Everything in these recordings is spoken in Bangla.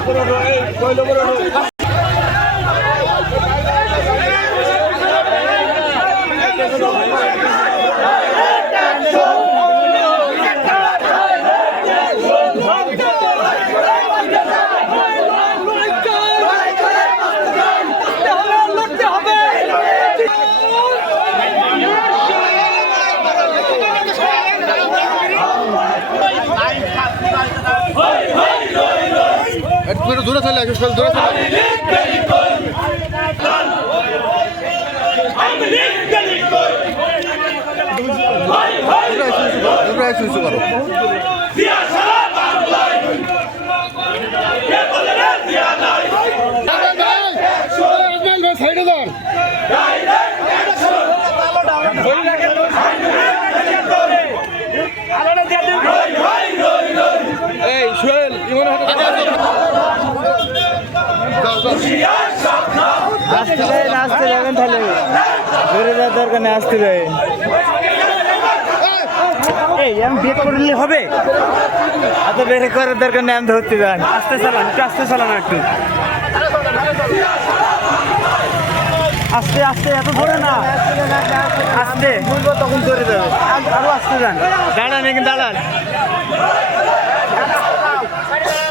নম্বর একটু দূরে চলে আসো দূরে সাইডে যান এই সোহেল ইমনের হাতে যাও যাও আসতে দেয় না আসতে যাবেন তাহলে দরকার এই আমি হবে এত বের করার দরকার নেই আমি ধরতে যান আস্তে চালান একটু আস্তে চালান একটু আস্তে আস্তে এত ধরে না আস্তে তখন ধরে দেবে আর- আস্তে যান দাঁড়ান এখানে দাঁড়ান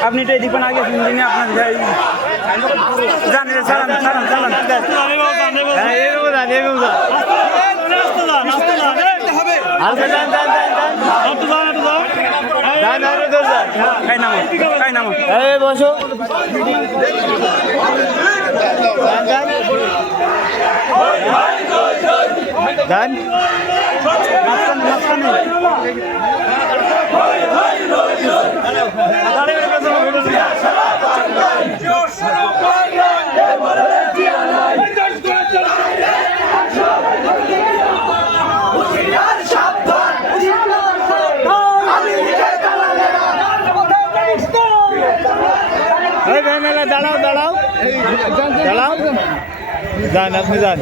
আপনি তো এদিকে আগে দিনে আপনার এ চালান চালান চালান হ্যাঁ এরকম যান এরকম যান হালকা যান যান যান যান যান আরও দূর যান কাই নামো কাই নামো এই বসো যান যান যান মাঝখানে মাঝখানে এই ভ্যানেলা দাঁড়াও দাঁড়াও দাঁড়াও যান আপনি যান।